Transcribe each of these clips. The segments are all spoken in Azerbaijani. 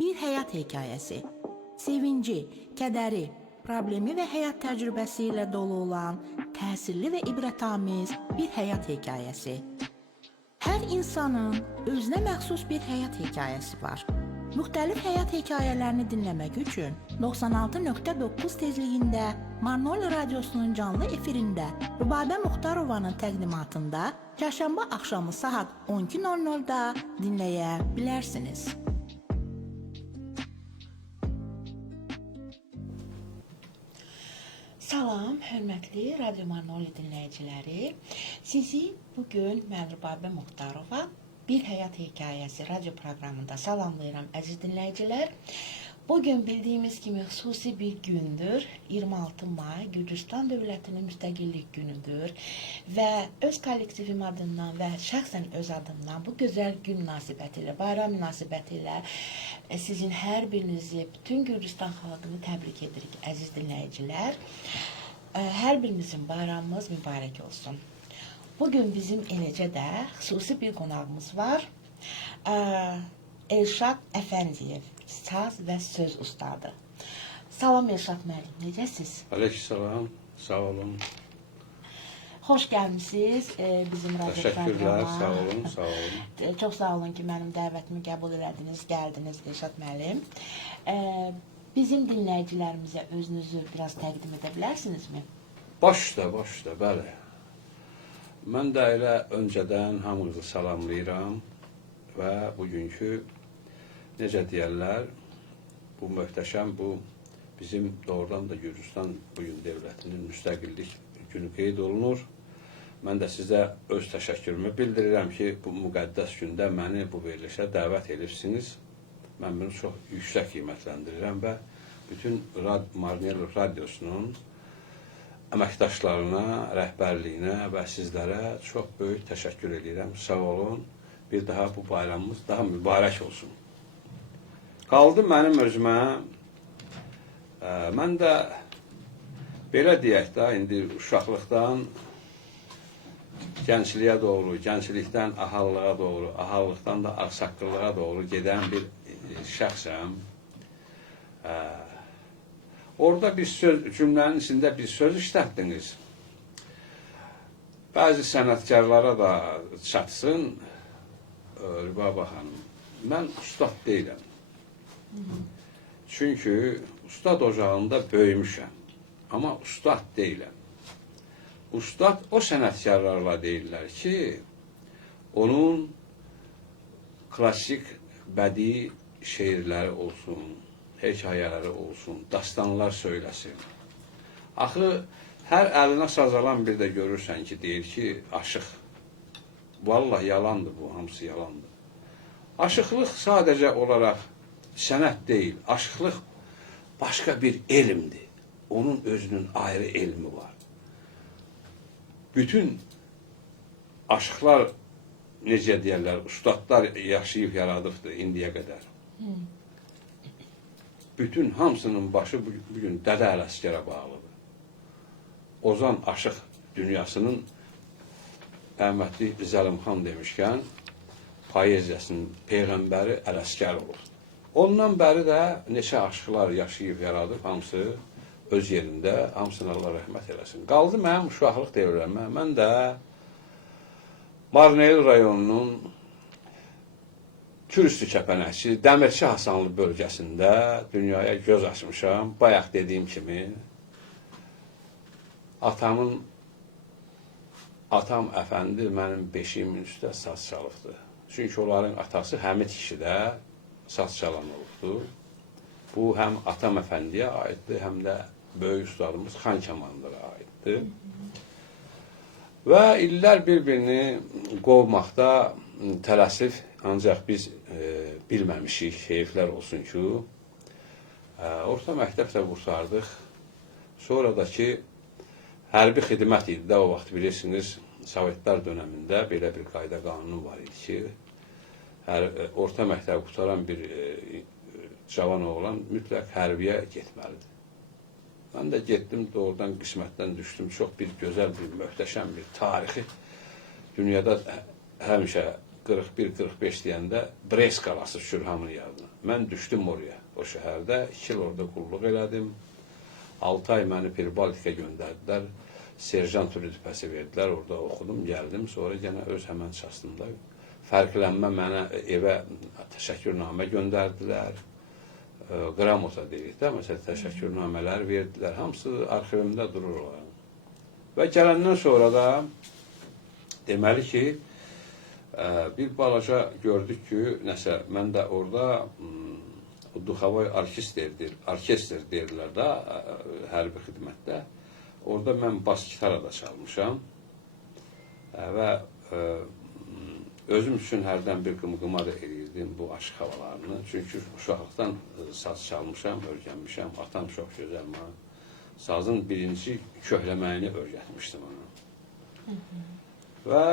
Bir həyat hekayəsi, sevinci, kədəri, problemi və həyat təcrübəsi ilə dolu olan təsirli və ibrətamiz bir həyat hekayəsi. Hər insanın özünə məxsus bir həyat hekayəsi var. Müxtəlif həyat hekayələrini dinləmək üçün 96.9 tezliyində Manol Radiosunun canlı efirində Rübabə Muxtarovanın təqdimatında çərşənbə axşamı saat 12:00-da dinləyə bilərsiniz. Salam, hörmətli Radio Manoli dinləyiciləri. Sizi bugün mən Rübabə Muxtarova Bir Həyat Hekayəsi radio proqramında salamlayıram əziz dinləyicilər. Bugün bildiyimiz kimi xüsusi bir gündür. 26 may Gürcüstan dövlətinin müstəqillik günüdür və öz kollektivim adından və şəxsən öz adımdan bu gözəl gün münasibətilə, bayram münasibətilə sizin hər birinizi, bütün Gürcüstan xalqını təbrik edirik əziz dinləyicilər. Hər birimizin bayramımız mübarək olsun. Bugün bizim eləcə də xüsusi bir qonağımız var. Elşad Əfəndiyev, saz və söz ustadı. Salam Elşad müəllim, necəsiz? Aleykümselam, sağ olun. Xoş gəlmisiniz bizim radio proqrama. Təşəkkürlər, sağ olun, sağ olun. Çox sağ olun ki, mənim dəvətimi qəbul elədiniz, gəldiniz Elşad müəllim. Bizim dinləyicilərimizə özünüzü biraz təqdim edə bilərsinizmi? Başda, bəli. Mən də elə öncədən hamınızı salamlayıram və bugünkü, necə deyərlər, bu möhtəşəm, bu bizim doğrudan da Gürcüstan bugün dövlətinin müstəqillik günü qeyd olunur. Mən də sizə öz təşəkkürümü bildirirəm ki, bu müqəddəs gündə məni bu verilişə dəvət edirsiniz. Mən bunu çox yüksək qiymətləndirirəm və bütün Marnelo Radiosunun əməkdaşlarına, rəhbərliyinə və sizlərə çox böyük təşəkkür edirəm. Sağ olun. Bir daha bu bayramımız daha mübarək olsun. Qaldı mənim özümə. Mən də belə deyək də, indi uşaqlıqdan gəncliyə doğru, gənclikdən ahallığa doğru, ahallıqdan da ağsaqqıllığa doğru gedən bir şəxsəm. Orada bir cümlənin içində bir söz işlətdiniz. Bəzi sənətkarlara da çatsın, Rübabə xanım, mən ustad deyiləm. Çünki ustad ocağında böyümüşəm, amma ustad deyiləm. Ustad o sənətkarlarla deyirlər ki, onun klasik bədii şeirləri olsun, hekayələri olsun, dastanlar söyləsin. Axı, hər əlinə saz alan bir də görürsən ki, deyir ki, aşıq. Vallahi yalandır bu, hamısı yalandır. Aşıqlıq sadəcə olaraq sənət deyil, aşıqlıq başqa bir elmdir. Onun özünün ayrı elmi var. Bütün aşıqlar, necə deyərlər, ustadlar yaşayıb yaradıbdır indiyə qədər. Bütün hamısının başı bugün Dədə Ələsgərə bağlıdır. Ozan aşıq dünyasının rəhmətli Zəlimxan demişkən, poeziyasının peyğəmbəri Ələsgər olur. Ondan bəri də neçə aşıqlar yaşayıb yaradıb, hamısı öz yerində, hamısına Allah rəhmət eləsin. Qaldı mənim uşaqlıq dövrlərimə. Mən də Marnel rayonunun Türüstü Kəpənəkçi, Dəmirçi Hasanlı bölgəsində dünyaya göz açmışam. Bayaq dediyim kimi, atam əfəndi mənim beşiyimin üstə saz çalıbdır. Çünki onların atası Həmid kişi də saz çalan olubdur. Bu, həm atam əfəndiyə aiddir, həm də böyük ustadımız Xan Kamandıra aiddir. Və illər bir-birini qovmaqda tələsif, ancaq biz bilməmişik, heyflər olsun ki, orta məktəbdə qurtardıq. Sonra da ki, hərbi xidmət idi də, o vaxt bilirsiniz, Sovetlər dönəmində belə bir qayda qanunu var idi ki, orta məktəbi qurtaran bir cavan oğlan mütləq hərbiyə getməlidir. Mən də getdim, doğrudan qismətdən düşdüm. Çox bir gözəl, bir möhtəşəm bir tarixi dünyada həmişə 41-45 deyəndə Brest qalası düşür hamının yadına. Mən düşdüm oraya, o şəhərdə. 2 il orada qulluq elədim. 6 ay məni Pirbaltikə göndərdilər. Serjant rütbəsi verdilər, orada oxudum, gəldim. Sonra yenə öz həmən şəxsımda fərqlənmə mənə evə təşəkkürnamə göndərdilər. Qramota deyirik də, məsələn, təşəkkürnamələr verdilər. Hamısı arxivimdə durur onların. Və gələndən sonra da deməli ki, bir balaca gördük ki, nəsə, mən də orada Duxavoy orkestr deyirlər də, hərbi xidmətdə. Orada mən bas gitara da çalmışam və özüm üçün hərdən bir qımqıma da eləyirdim bu aşıq havalarını. Çünki uşaqlıqdan saz çalmışam, öyrənmişəm. Atam çox gözəl mənə sazın birinci köhləməyini öyrətmişdim ona. Və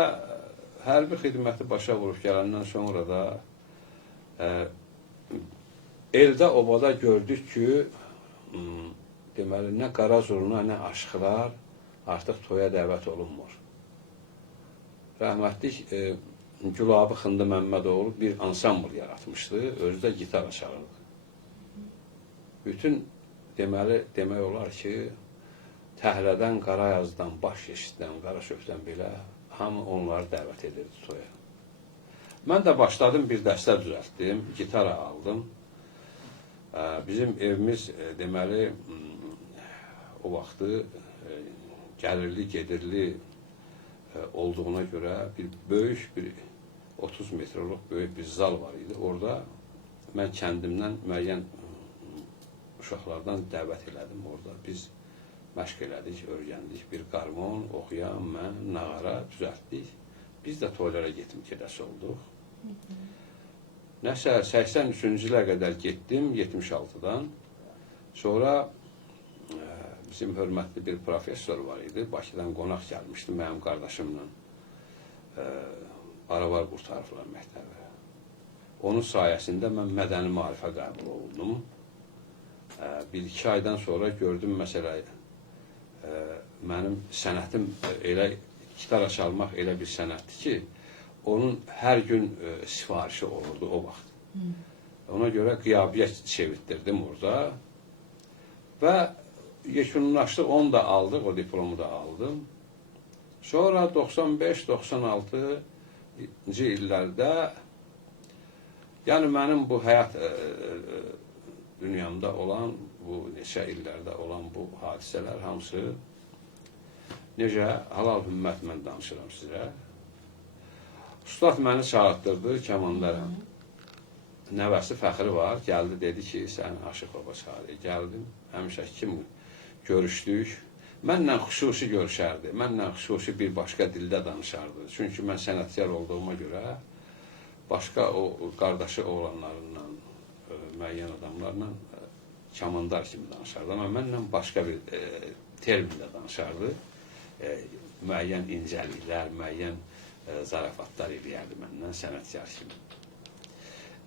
hərbi xidməti başa vurub gələndən sonra da eldə obada gördük ki, deməli, nə qara zurna, nə aşıqlar artıq toya dəvət olunmur. Rəhmətlik Gülabı Xındı Məmmədoğlu bir ansambl yaratmışdı, özü də gitara çalırdı. Bütün demək olar ki, Təhlədən, Qarayazdan, Başyeşiddən, Qaraşökdən belə hamı onları dəvət edirdi toya. Mən də başladım, bir dəstə düzəltdim, gitara aldım. Bizim evimiz deməli o vaxtı gəlirli, gedirli olduğuna görə bir böyük, bir 30 metrlik böyük bir zal var idi. Orada mən kəndimdən müəyyən uşaqlardan dəvət elədim. Orada biz məşq elədik, öyrəndik. Bir qarmon, oxuyan, mən, nağara düzəltdik. Biz də toylara gedəsi olduq. Nəsə 83-cü ilə qədər getdim, 76-dan. Sonra bizim hörmətli bir professor var idi. Bakıdan qonaq gəlmişdi mənim qardaşımla. Aravar qurtarıblar məktəbə. Onun sayəsində mən mədəni maarifə qəbul oldum. 1-2 aydan sonra gördüm, məsələ, mənim sənətim elə, gitara çalmaq elə bir sənətdir ki, onun hər gün sifarişi olurdu o vaxt. Ona görə qiyabiyyət çevirtdirdim orada. Və yekunlaşdıq, onu da aldıq, o diplomu da aldım. Sonra 95-96-cı illərdə, yəni mənim bu həyat dünyamda olan, bu neçə illərdə olan bu hadisələr hamısı, necə halal hümmət mən danışıram sizə. Ustad məni çağırtdırdı, kəmandaram. Nəvəsi Fəxri var, gəldi, dedi ki, sən Aşıq Baba çağırır. Gəldim, həmişə kim görüşdük. Mənlə xüsusi görüşərdi, mənlə xüsusi bir başqa dildə danışardı. Çünki mən sənətkar olduğuma görə başqa o qardaşı oğlanlarla, müəyyən adamlarla kəmandar kimi danışardı. Amma mənlə başqa bir termində danışardı. Müəyyən incəliklər, müəyyən zarafatlar eləyərdi məndən sənətkar kimi.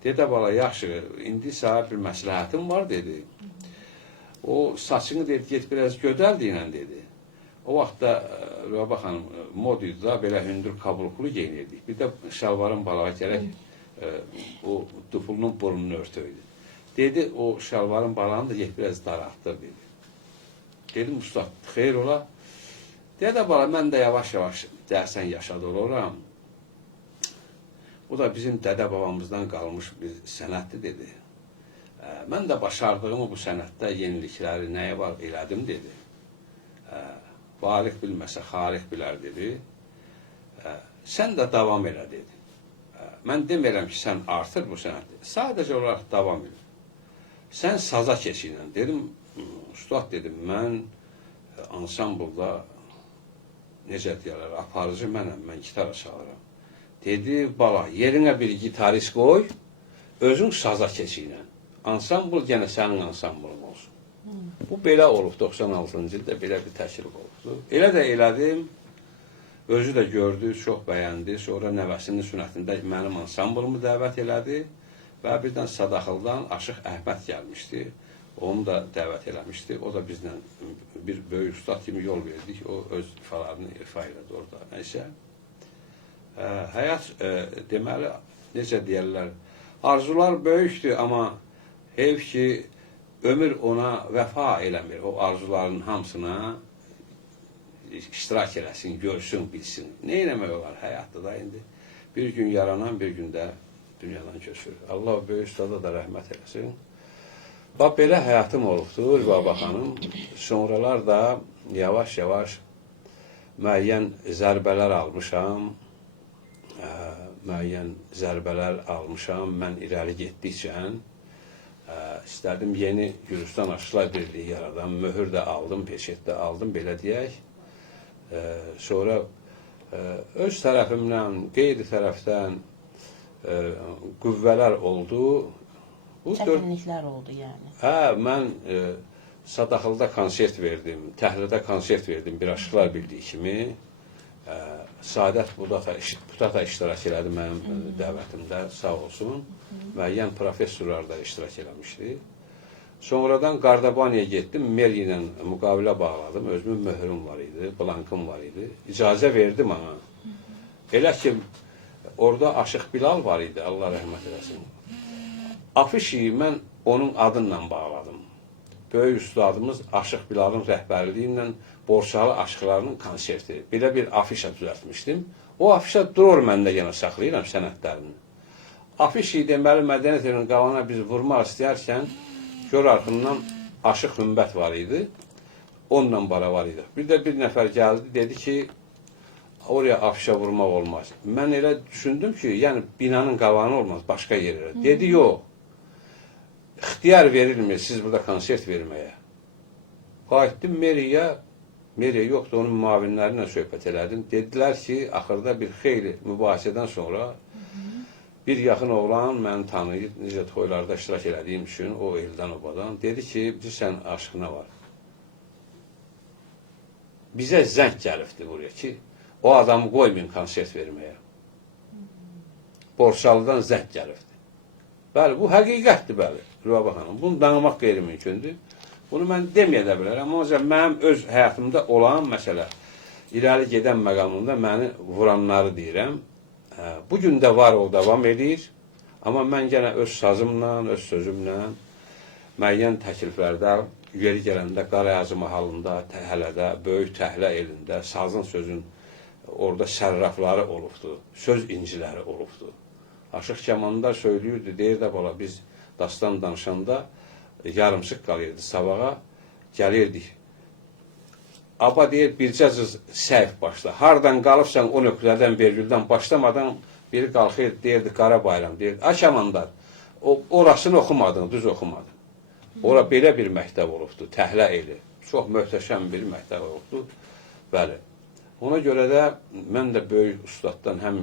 Dedə bala, yaxşı, indi sənə bir məsləhətim var, dedi. O saçını, dedi, get biraz gödəl deyilən, dedi. O vaxtda, Rübabə xanım, mod idi da, belə hündür kabulkulu geyinirdik. Bir də şalvarın balağa gələk, o dupulunun burnunu örtüydü. Dedi, o şalvarın balağını da get biraz daraltdır, dedi. Dedim, ustad, xeyr ola. Dedə bala, mən də yavaş-yavaş dərsən yaşadı oluram. Bu da bizim dədə babamızdan qalmış bir sənətdir, dedi. Mən də başardığımı bu sənətdə yenilikləri nəyə var elədim, dedi. Baliq bilməsə, xaliq bilər, dedi. Sən də davam elə, dedi. Mən demirəm ki, sən artır bu sənəti. Sadəcə olaraq davam elə. Sən saza keçinən. Dedim, ustad, dedim, mən ansamblda necə deyərlər, aparıcı mənəm, mən gitara çalıram. Dedi, bala, yerinə bir gitarist qoy, özün saza keçinən. Ansambl yenə sənin ansamblın olsun. Bu belə olub, 96-cı ildə belə bir təklif olubdu. Elə də elədim, özü də gördü, çox bəyəndi. Sonra nəvəsinin sünətində mənim ansamblımı dəvət elədi və birdən Sadaxıldan Aşıq Əhməd gəlmişdi. Onu da dəvət eləmişdi. O da bizlə bir böyük ustad kimi yol verdik. O öz ifalarını ifa elədi orada. Nəysə. Həyat deməli, necə deyərlər, arzular böyükdür, amma heyf ki, ömür ona vəfa eləmir. O arzuların hamısına iştirak eləsin, görsün, bilsin. Nə eləmək olar həyatda da indi? Bir gün yaranan, bir gün də dünyadan köçür. Allah o böyük ustada da rəhmət eləsin. Bax, belə həyatım olubdur, Rübabə xanım. Sonralar da yavaş-yavaş müəyyən zərbələr almışam. Mən irəli getdikcə istədim yeni Gürcüstan Aşçılar Birliyi yaradan, möhür də aldım, peşet də aldım, belə deyək. Sonra öz tərəfimdən, qeyri tərəfdən qüvvələr oldu. Çətinliklər oldu yəni. Mən Sadaxılda konsert verdim, Təhlidə konsert verdim, bir Aşçılar Birliyi kimi. Saadət Budata iştirak elədi mənim dəvətimdə, sağ olsun. Müəyyən professorlar da iştirak eləmişdi. Sonradan Qardabaniyaya getdim, Meri ilə müqavilə bağladım. Özümün möhürüm var idi, blankım var idi. İcazə verdim ona. Elə ki, orada Aşıq Bilal var idi, Allah rəhmət eləsin. Afişi mən onun adıyla bağladım. Böyük üstadımız Aşıq Bilalın rəhbərliyi ilə Borçalı aşıqlarının konserti. Belə bir afişa düzəltmişdim. O afişa durur məndə yenə saxlayıram sənədlərini. Afişi deməli mədəniyyət evinin qabağına biz vurmaq istəyərkən gör arxından Aşıq Hümbət var idi. Onunla bara var idi. Bir də bir nəfər gəldi, dedi ki, oraya afişa vurmaq olmaz. Mən elə düşündüm ki, yəni binanın qabağına olmaz, başqa yerlərə. Dedi, yox. İxtiyar verilmir siz burada konsert verməyə. Qayıtdım Meriyə yoxdur, onun müavinlərinə söhbət elədim. Dedilər ki, axırda bir xeyli mübahisədən sonra bir yaxın oğlan məni tanıyıb, necə toylarda iştirak elədiyim üçün, o eldən obadan, dedi ki, bilirsən, Aşıq nə var? Bizə zəng gəlibdir buraya ki, o adamı qoymayın konsert verməyə. Borçalıdan zəng gəlibdir. Bəli, bu həqiqətdir, bəli, Rübabə xanım. Bunu danımaq qeyri-mümkündür. Bunu mən deməyə də bilərəm, amma mənim öz həyatımda olan məsələ, irəli gedən məqamında məni vuranları deyirəm. Bugün də var, o davam edir. Amma mən yenə öz sazımla, öz sözümlə, müəyyən təkliflərdə, yeri gələndə Qarayazı mahalında, Təhələdə, Böyük Təhlə elində, sazın sözün orada sərrafları olubdur, söz inciləri olubdur. Aşıq Kəmanlar söylüyordu, deyirdi bala, biz dastan danışanda yarımsıq qalırdı sabağa, gəlirdik. Aba deyir, bircə cız səhv başla. Hardan qalıbsan o nöqtədən, vergüldən başlamadan biri qalxır, deyirdi, Qara Bayram, deyirdi, a Kəmanlar, orasını oxumadın, düz oxumadın. Ora belə bir məktəb olubdur, Təhlə eli. Çox möhtəşəm bir məktəb olubdur. Bəli. Ona görə də mən də böyük ustaddan, həm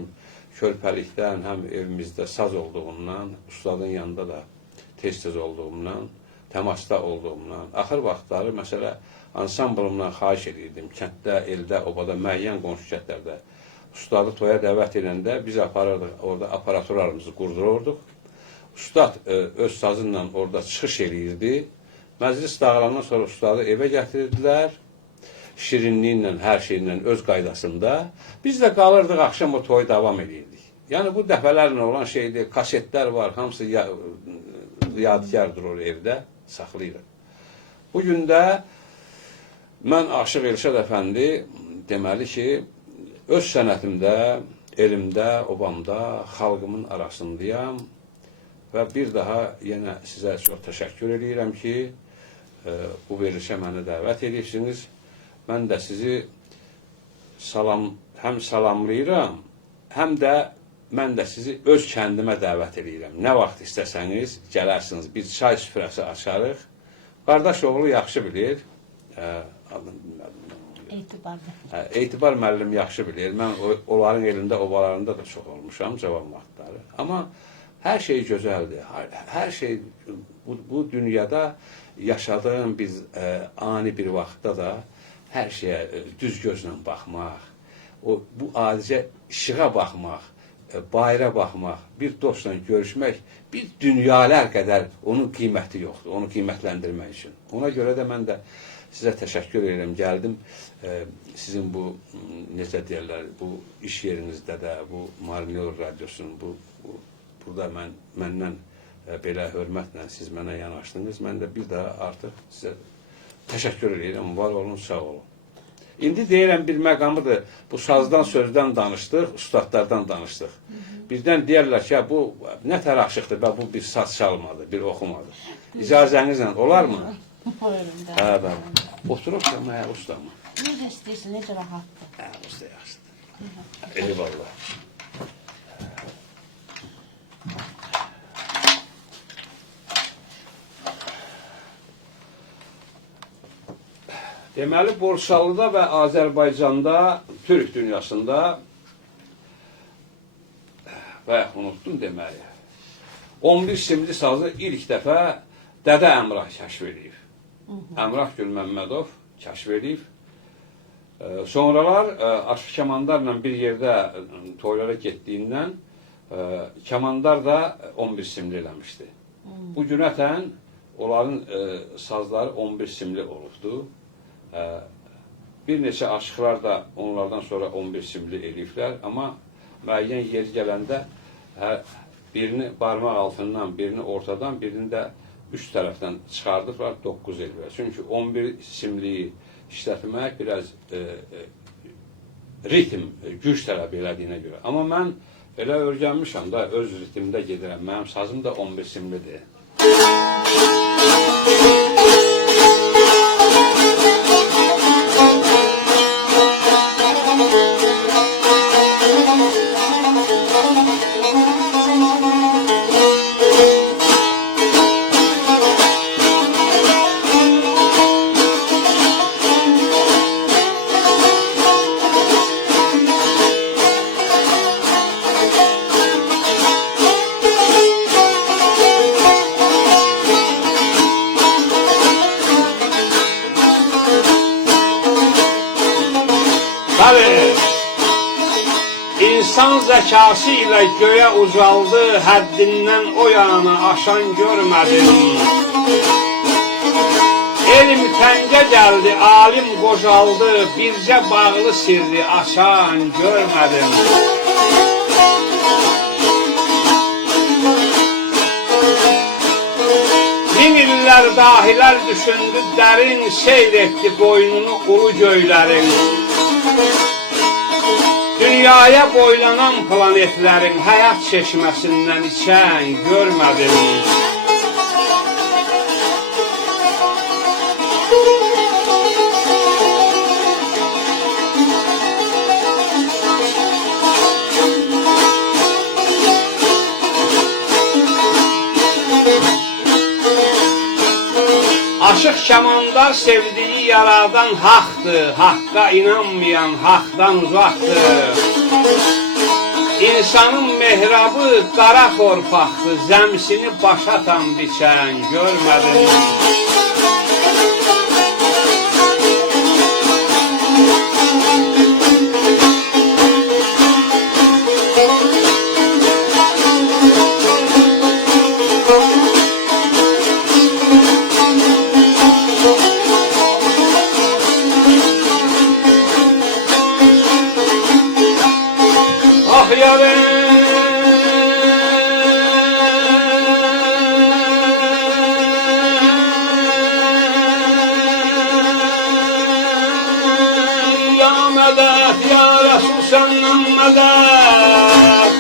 körpəlikdən, həm evimizdə saz olduğundan, ustadın yanında da tez-tez olduğumdan, təmasda olduğumdan, axır vaxtları, məsələ, ansamblımdan xahiş edirdim, kənddə, eldə, obada, müəyyən qonşu kəndlərdə ustadı toya dəvət edəndə biz aparırdıq, orada aparaturlarımızı qurdururduq. Ustad öz sazınla orada çıxış eləyirdi. Məclis dağılandan sonra ustadı evə gətirirdilər, şirinliğinlə, hər şeylə, öz qaydasında. Biz də qalırdıq, axşam o toyu davam edirdik. Yəni, bu dəfələrlə olan şeydir, kasetlər var, hamısı yadigardır o evdə, saxlayırıq. Bugün də mən Aşıq Elşad Əfəndi deməli ki, öz sənətimdə, elimdə, obamda, xalqımın arasındayam və bir daha yenə sizə çox təşəkkür edirəm ki, bu verilişə məni dəvət edirsiniz. Mən də sizi həm salamlayıram, həm də mən də sizi öz kəndimə dəvət edirəm. Nə vaxt istəsəniz, gələrsiniz, bir çay süfrəsi açarıq. Qardaş oğlu yaxşı bilir, Etibar müəllim yaxşı bilir. Mən onların elində, obalarında da çox olmuşam, cavan vaxtları. Amma hər şey gözəldir. Hər şey bu dünyada yaşadığım biz ani bir vaxtda da hər şeyə düz gözlə baxmaq, bu adicə işığa baxmaq, bayra baxmaq, bir dostla görüşmək, bir dünyalar qədər onun qiyməti yoxdur, onu qiymətləndirmək üçün. Ona görə də mən də sizə təşəkkür edirəm. Gəldim, sizin bu, necə deyərlər, bu iş yerinizdə də, bu Marnyor Radiosunun, burada məndən belə hörmətlə siz mənə yanaşdınız. Mən də bir daha artıq sizə təşəkkür edirəm. Var olun, sağ olun. İndi deyirəm bir məqamıdır, bu sazdan, sözdən danışdıq, ustadlardan danışdıq. Birdən deyərlər ki, bu nə tərəxşıqdır, bu bir saz çalmadı, bir oxumadı. İcazənizlə olarmı? Buyurun da. Hə, bəli. Oturursa mənə ustamı. Necə istəyirsin, necə rahatdır. Hə, usta yaxşıdır. Eyvallah. Deməli, Borçalıda və Azərbaycanda, Türk dünyasında və unutdum deməli, 11 simli sazı ilk dəfə Dədə Əmrah kəşf edib. Əmrah Gülməmmədov kəşf edib. Sonralar Aşıq Kəmandarla bir yerdə toylara getdiyindən Kəmandar da 11 simli eləmişdi. Bu günətən onların sazları 11 simli olubdu. Bir neçə aşıqlar da onlardan sonra 11 simli eləyiblər, amma müəyyən yer gələndə birini barmaq altından, birini ortadan, birini də üst tərəfdən çıxardıqlar 9 eləyiblər. Çünki 11 simliyi işlətmək biraz ritm, güc tələb elədiyinə görə. Amma mən elə öyrənmişəm da, öz ritmdə gedirəm. Mənim sazım da 11 simlidir. İnsan zəkası ilə göyə ucaldı, həddindən o yana aşan görmədim. Elm təngə gəldi, alim qocaldı, bircə bağlı sirri açan görmədim. Min illər dahilər düşündü, dərin seyr etdi boynunu ulu göylərin. Dünyaya boylanan planetlərin həyat çeşməsindən içən görmədim. Aşıq Kəmandar sevdiyi yaradan haqdır, haqqa inanmayan haqdan uzaqdır. İnsanın mehrabı qara torpaqdır, zəmsini başatan biçən görmədim. Səndən mədəd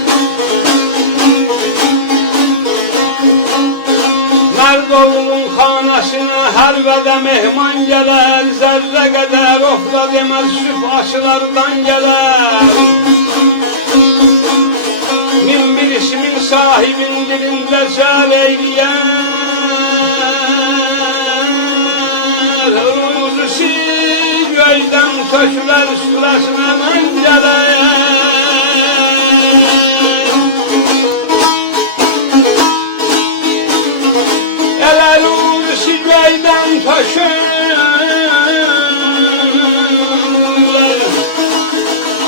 Mərd oğlun xanəsinə hər vədə mehman gələr, zərrə qədər ofla deməz süf aşılardan gələr. Min bir ismin sahibin dilində cəl eyləyər, ruzusi göydən tökülər üstləsinə mən gələr. Elə ruzusi göydən tökülər,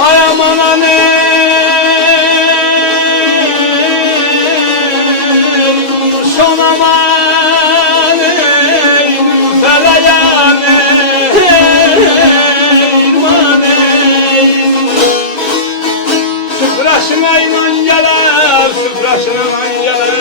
ay aman son aman fələyanı. süfrasına iman gələr, süfrasına iman gələr.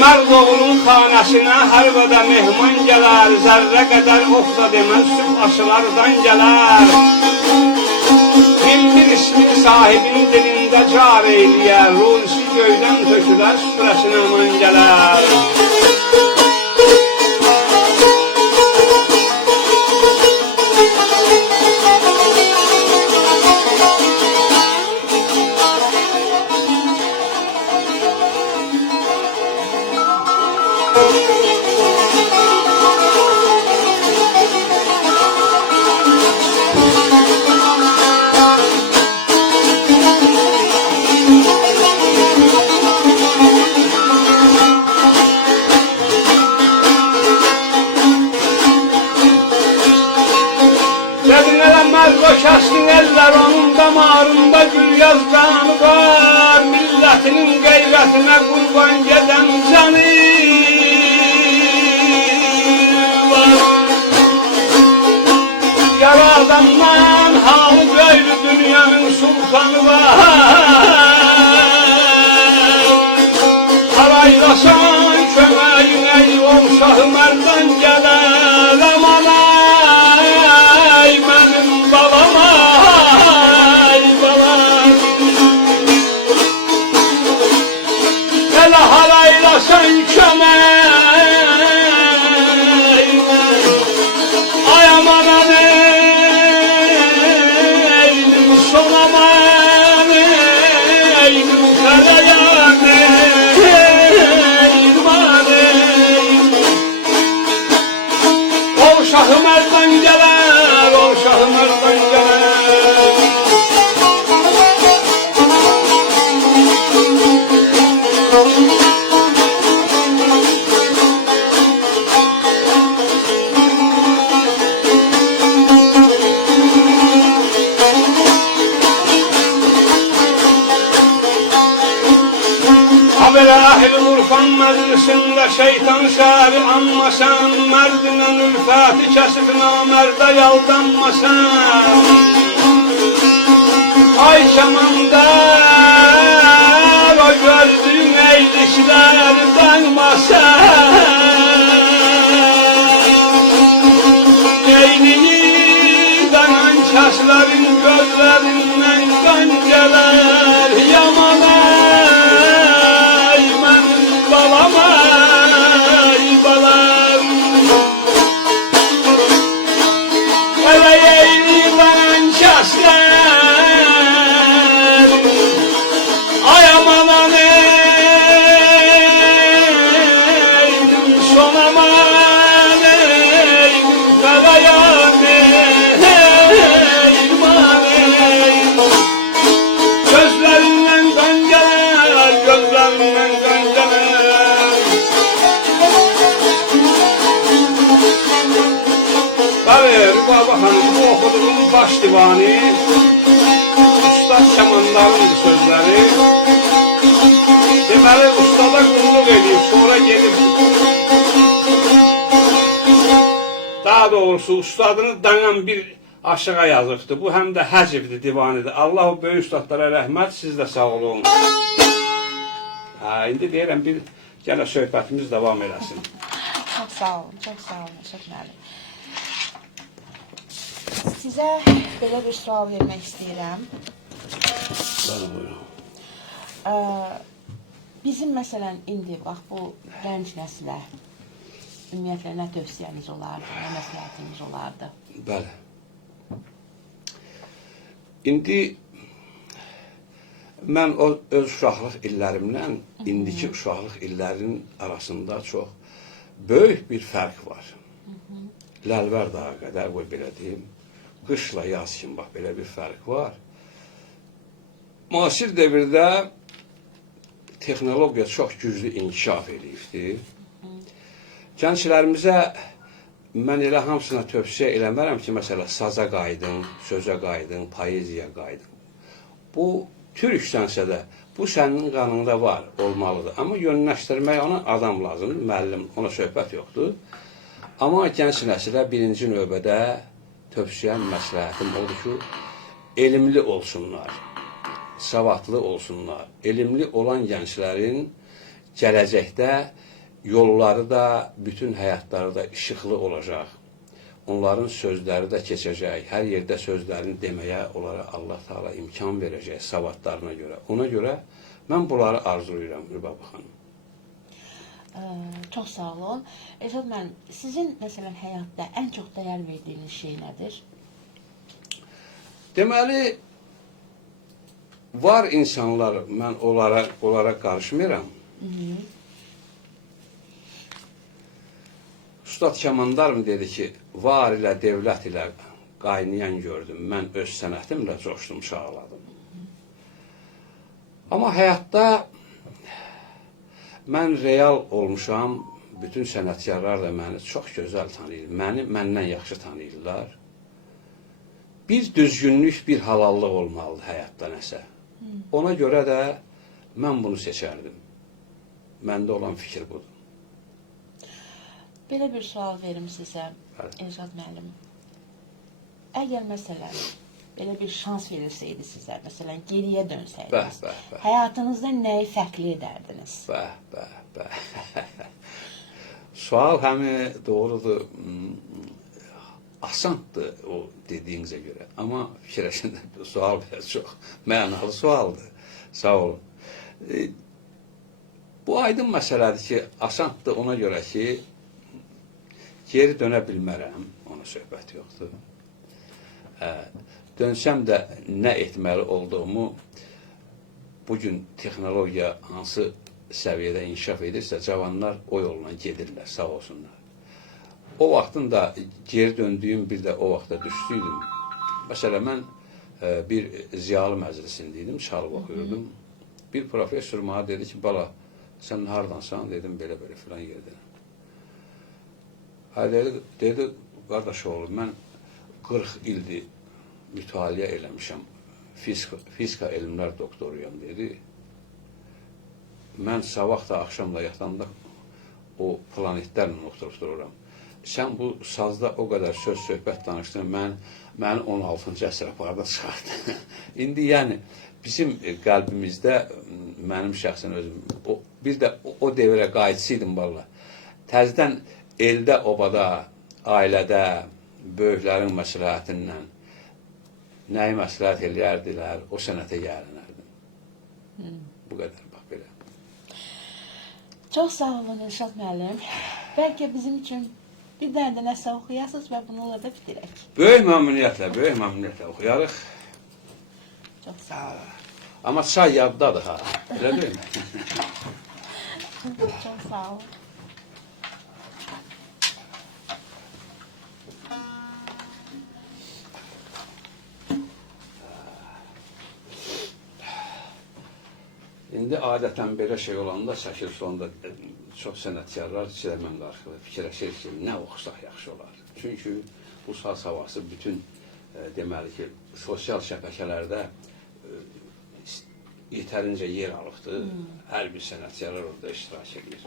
Mərd oğlun xanəsinə harvada mehman gələr, zərrə qədər oxda deməz süb aşılardan gələr. Bin bir ismin sahibinin dilində car eyləyər, rulsi göydən tökülər, süfrəsinə aman gələr. Kəskin eller onun damarında gül yazdanı var, milletinin qeyrətinə qurban gedən canı var. Yaradandan halı göylü dünyanın sultanı var. Saraylasan köməyinə ol şahı mərdan gələr, aman ay mənim balam ay balam. Elə haraylasan köməyinə, ay aman eylim son aman eylim fələyan eylim aleylim. Ol şahı mərdan gələr, ol şahı mərdan gələr. Habere ahil Urfan məclisində şeytan şəhəri anmasan, mərdinə ülfəti kəsib namərdə yaldanmasan. Ay şamandar, o gördüğün eydiklərdən masan. Eyliyi danan kəslərin gözlərindən qan gələr, yaman ay mənim balam ay balam. Elə eyliyi danan kəslər, ay aman eylim son aman eylim fələyan eylim aleylim. Gözlərindən qan gələr, gözlərindən qan gələr. Bəli, Rübabə xanım, bu oxuduğum baş divanı Ustad Kəmandarındır sözləri. Deməli, ustada qulluq edib, sonra gedib. Daha doğrusu, ustadını dayan bir aşağı yazıbdır. Bu həm də həcivdir, divanidir. Allah o böyük ustadlara rəhmət, siz də sağ olun. İndi deyirəm, bir gələ söhbətimiz davam eləsin. Çox sağ olun, çox sağ olun, Şəf müəllim. Sizə belə bir sual vermək istəyirəm. Buyurun. Bizim məsələn indi bax bu gənc nəsilə ümumiyyətlə nə tövsiyəniz olardı, nə məsləhətiniz olardı? Bəli. İndi mən öz uşaqlıq illərimdən indiki uşaqlıq illərinin arasında çox böyük bir fərq var. Ləlvər dağa qədər, qoy belə deyim, qışla yaz kimi bax belə bir fərq var. Müasir dövrdə texnologiya çox güclü inkişaf edibdir. Gənclərimizə mən elə hamısına tövsiyə eləmərəm ki, məsələ saza qayıdın, sözə qayıdın, poeziya qayıdın. Bu türksənsə də bu sənin qanında var, olmalıdır. Amma yönləşdirmək ona adam lazımdır, müəllim, ona söhbət yoxdur. Amma gənc nəsilə birinci növbədə tövsiyəm, məsləhətim odur ki, elmli olsunlar, savadlı olsunlar. Elmli olan gənclərin gələcəkdə yolları da, bütün həyatları da işıqlı olacaq. Onların sözləri də keçəcək. Hər yerdə sözlərini deməyə onlara Allah Taala imkan verəcək savadlarına görə. Ona görə mən bunları arzulayıram Rübabə xanım. Çox sağ olun. Elşad müəllim, sizin məsələn həyatda ən çox dəyər verdiyiniz şey nədir? Deməli, var insanlar, mən onlara qarışmıram. Ustad Kəmandarım dedi ki, var ilə, devlət ilə qaynayan gördüm. Mən öz sənətimlə coşdum, çağladım. Amma həyatda mən real olmuşam. Bütün sənətkarlar da məni çox gözəl tanıyır. Məni məndən yaxşı tanıyırlar. Bir düzgünlük, bir halallıq olmalıdır həyatda nəsə. Ona görə də mən bunu seçərdim. Məndə olan fikir budur. Belə bir sual verim sizə, Elşad müəllim. Əgər məsələn, belə bir şans verilsəydi sizə, məsələn, geriyə dönsəydiniz, həyatınızda nəyi fərqli edərdiniz? Sual həmi doğrudur, asandır o dediyinizə görə. Amma fikirləşəndə bu sual biraz çox mənalı sualdır. Sağ olun. Bu aydın məsələdir ki, asandır ona görə ki, geri dönə bilmərəm, ona söhbət yoxdur. Dönsəm də nə etməli olduğumu bugün texnologiya hansı səviyyədə inkişaf edirsə, cavanlar o yolla gedirlər, sağ olsunlar. O vaxtın da geri döndüyüm bir də o vaxtda düşdüydüm. Məsələn, mən bir ziyalı məclisindeydim, çalıb oxuyordum. Bir professor mənə dedi ki, bala, sən hardansan? Dedim, belə-belə filan yerdən. Dedi, qardaş oğlum, mən 40 ildir mütaliə eləmişəm, fizika elmlər doktoruyam, dedi. Mən sabah da, axşamda yatanda o planetlərlə oturub dururam. Sən bu sazda o qədər söz-söhbət danışdın, məni 16-cı əsr aparda çıxardı. İndi yəni, bizim qəlbimizdə, mənim şəxsən özüm, bir də o devrə qayıtsaydım, valla, təzdən eldə, obada, ailədə, böyüklərin məsləhətindən nəyi məsləhət eləyərdilər, o sənətə yiyələnərdim. Bu qədər, bax belə. Çox sağ olun Elşad müəllim. Bəlkə bizim üçün bir dənə də nəsə oxuyasınız və bununla da bitirək. Böyük məmnuniyyətlə oxuyarıq. Çox sağ olun. Amma çay yaddadır ha, elə deyil mi? Çox sağ olun. İndi adətən belə şey olanda, şəkil sonunda çox sənətkarlar mən qarşıda fikirləşir ki, nə oxusaq yaxşı olar. Çünki bu saz havası bütün, deməli ki, sosial şəbəkələrdə yetərincə yer alıbdır. Hər bir sənətkarlar orada iştirak edir.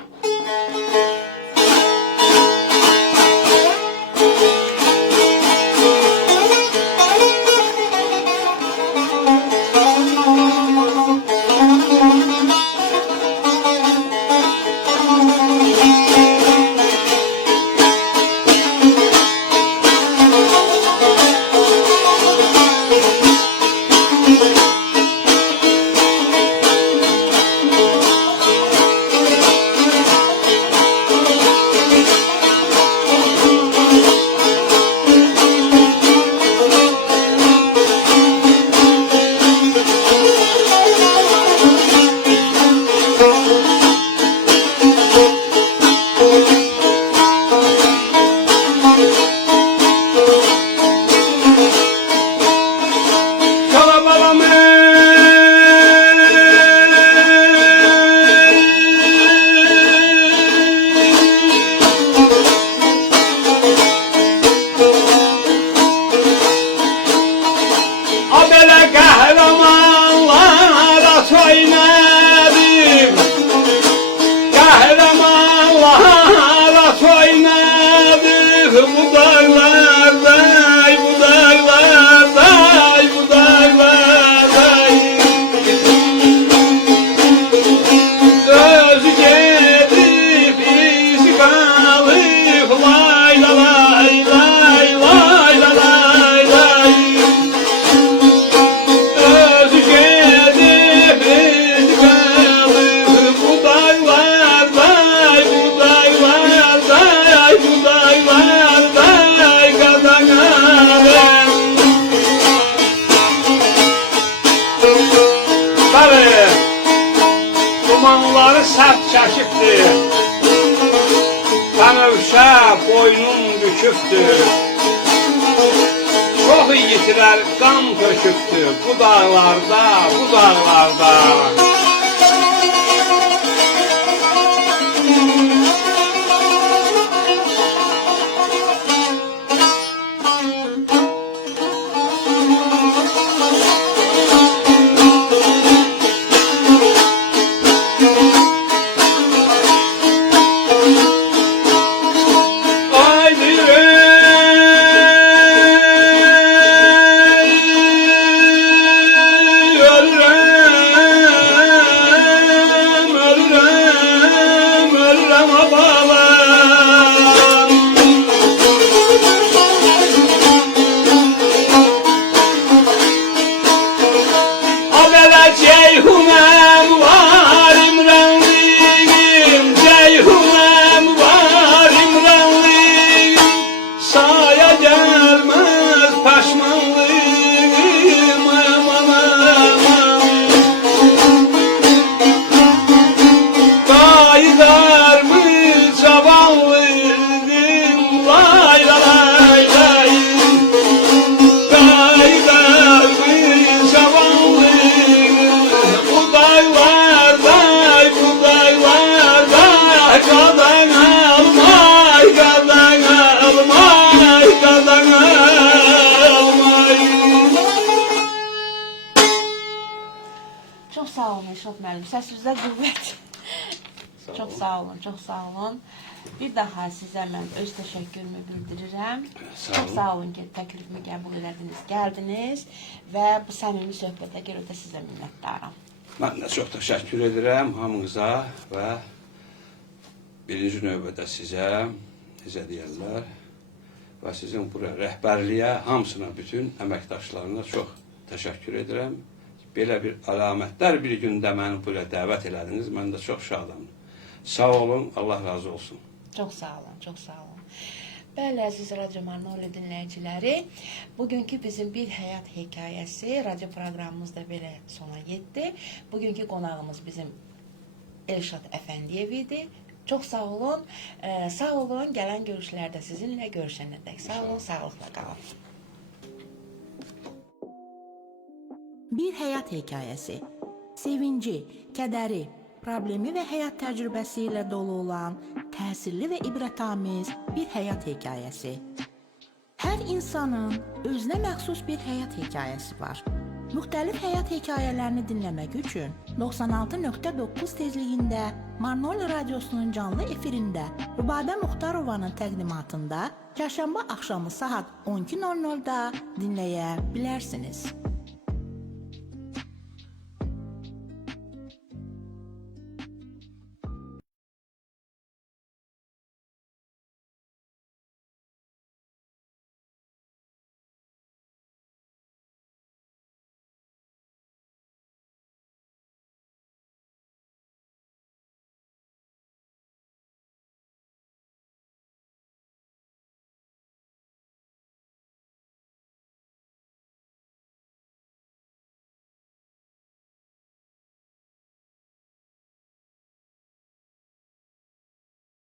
Zamanları sert çəkibdir, Bənövşə boynum bükübdür. Çox yiğitlər qan tökübdür bu dağlarda, bu dağlarda. Çox sağ olun Eşref müəllim, səsinizə qüvvət. Çox sağ olun, çox sağ olun. Bir daha sizə mən öz təşəkkürümü bildirirəm. Çox sağ olun ki, təklifimi qəbul elədiniz, gəldiniz və bu səmimi söhbətə görə də sizə minnətdaram. Mən də çox təşəkkür edirəm hamınıza və birinci növbədə sizə, necə deyərlər, və sizin bura rəhbərliyə, hamısına, bütün əməkdaşlarına çox təşəkkür edirəm. Belə bir əlamətlər bir gündə məni buraya dəvət elədiniz. Mən də çox şadam. Sağ olun, Allah razı olsun. Çox sağ olun, çox sağ olun. Bəli, əziz Radio Manoli dinləyiciləri, bugünkü bizim bir həyat hekayəsi radio proqramımız da belə sona yetdi. Bugünkü qonağımız bizim Elşad Əfəndiyev idi. Çox sağ olun, sağ olun. Gələn görüşlərdə sizinlə görüşənədək. Sağ olun, sağlıqla qalın. Bir həyat hekayəsi. Sevinci, kədəri, problemi və həyat təcrübəsi ilə dolu olan təsirli və ibrətamiz bir həyat hekayəsi. Hər insanın özünə məxsus bir həyat hekayəsi var. Müxtəlif həyat hekayələrini dinləmək üçün 96.9 tezliyində Manoli Radiosunun canlı efirində Rübabə Muxtarovanın təqdimatında çərşənbə axşamı saat 12:00-da dinləyə bilərsiniz.